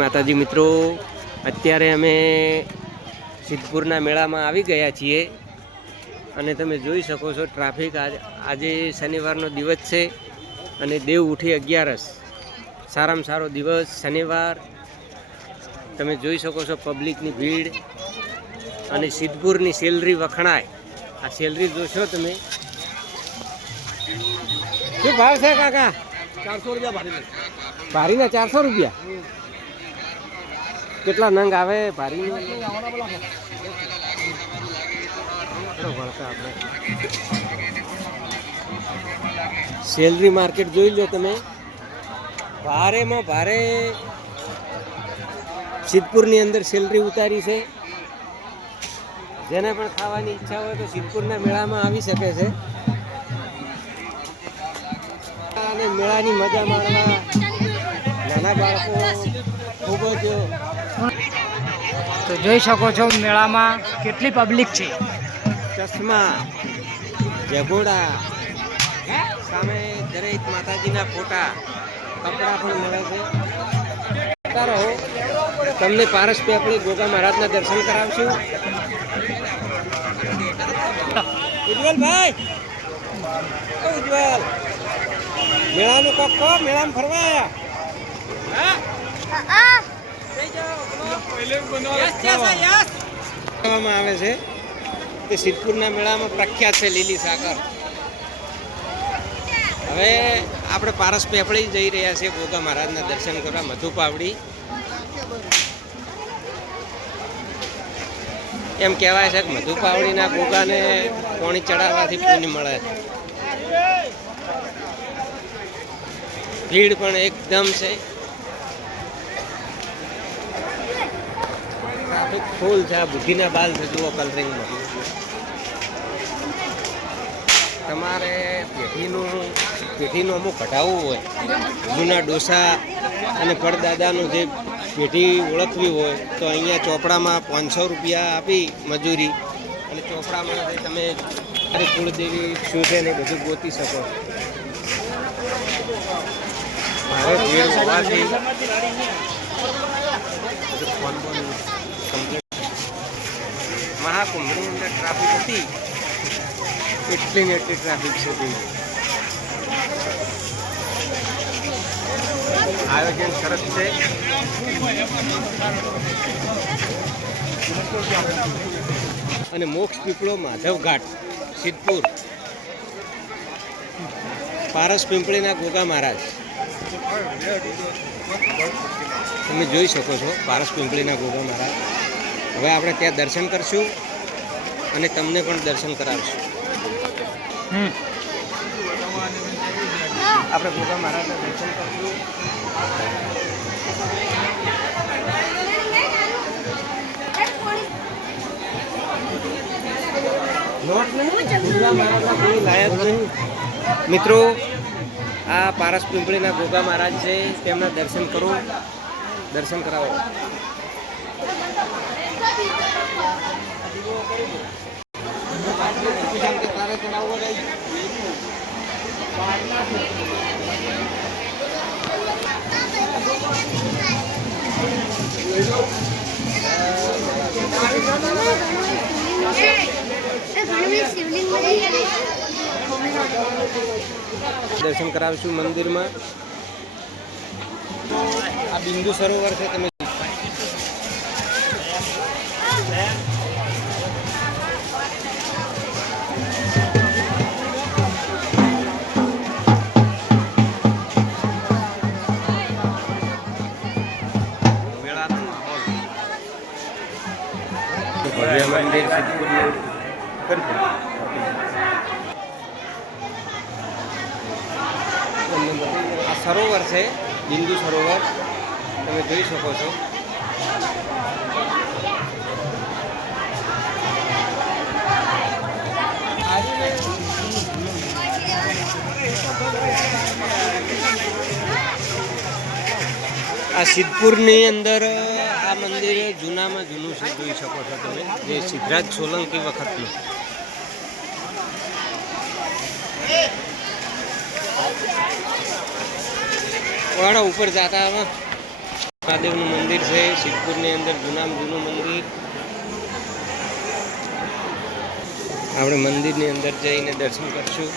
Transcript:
માતાજી મિત્રો. અત્યારે અમે સિદ્ધપુરના મેળામાં આવી ગયા છીએ અને તમે જોઈ શકો છો ટ્રાફિક આજ શનિવારનો દિવસ છે અને દેવ ઉઠી અગિયારસ. સારામાં સારો દિવસ શનિવાર. તમે જોઈ શકો છો પબ્લિકની ભીડ અને સિદ્ધપુરની સેલરી વખણાય. આ સેલરી જોશો તમે. શું ભાવ છે કાકા? ચારસો રૂપિયા ભારી ભારીના ચારસો રૂપિયા? કેટલા નંગ આવે? ભારી સેલરી માર્કેટ જોઈ લો તમે. ભારેમાં ભારે સિદ્ધપુરની અંદર સેલરી ઉતારી છે. જેને પણ ખાવાની ઈચ્છા હોય તો સિદ્ધપુરના મેળામાં આવી શકે છે. અને મેળાની મજા માણવા નાના બાળકો ખૂબ જ તો જોઈ શકો છો મેળામાં કેટલી પબ્લિક છે. ચશ્મા જગોડા સામે દરેક માતાજીના ફોટા કપડાં પણ મળે છે. રહો તમને પારસ પેપળી ગોગા મહારાજના દર્શન કરાવશું. ઉજ્જવલભાઈ ઉજ્જવલ! મેળાનું કપ કહો મેળામાં ફરવા આયા. કરવામાં આવે છે. તે સિદ્ધપુરના મેળામાં પ્રખ્યાત છે લીલી સાકર હવે આપણે પારસ પેપળી જઈ રહ્યા છીએ ગોગા મહારાજના દર્શન કરવા મધુ પાવડી. એમ કહેવાય છે કે મધુ પાવડીના ગોગાને પોણી ચડાવવાથી પુણ્ય મળે છે. ભીડ પણ એકદમ છે ટ્રાફિક ફૂલ છે, આ બુદ્ધિના બાલ છે, જુઓ કલરિંગમાં. તમારે પેઢીનું પેઢીનું અમુક કઢાવવું હોય. જૂના ડોસા અને પડદાદાનું જે પેઢી ઓળખવી હોય, તો અહીંયા ચોપડામાં પાંચસો રૂપિયા આપી મજૂરી. અને ચોપડામાંથી તમે તમારી કુળદેવી શું છે ને બધું ગોતી શકો. મારે ભીડ હોવાથી complete. મહાકુંભની અંદર ટ્રાફિક હતી. એટલી ને એટલી ટ્રાફિક છે તે આયોજન સરસ છે. અને મોક્ષ પીપળો માધવ ઘાટ સિદ્ધપુર. પારસ પિંપળીના ગોગા મહારાજ. તમે જોઈ શકો છો પારસ પિંપળીના ગોગા મહારાજ. હવે આપણે ત્યાં દર્શન કરશું. અને તમને પણ દર્શન કરાવશું. આપણે ભોગા મહારાજના દર્શન મિત્રો, આ પારસ પિંપળીના ગોગા મહારાજ છે, તેમના દર્શન કરો. દર્શન કરાવો. દર્શન કરાવશું મંદિરમાં. આ બિંદુ સરોવર છે તમે મંદિર સિદ્ધપુરનું આ સરોવર છે બિંદુ સરોવર. તમે જોઈ શકો છો. આ સિદ્ધપુરની અંદર આ જૂનામાં જૂનું છે, જોઈ શકો છો તમે. જે સિદ્ધરાજ સોલંકી વખતનું. વાળા ઉપર જતા આમાં મહાદેવનું મંદિર છે, સિદ્ધપુરની અંદર જૂનામાં જૂનું મંદિર. આપણે મંદિરની અંદર જઈને દર્શન કરશું.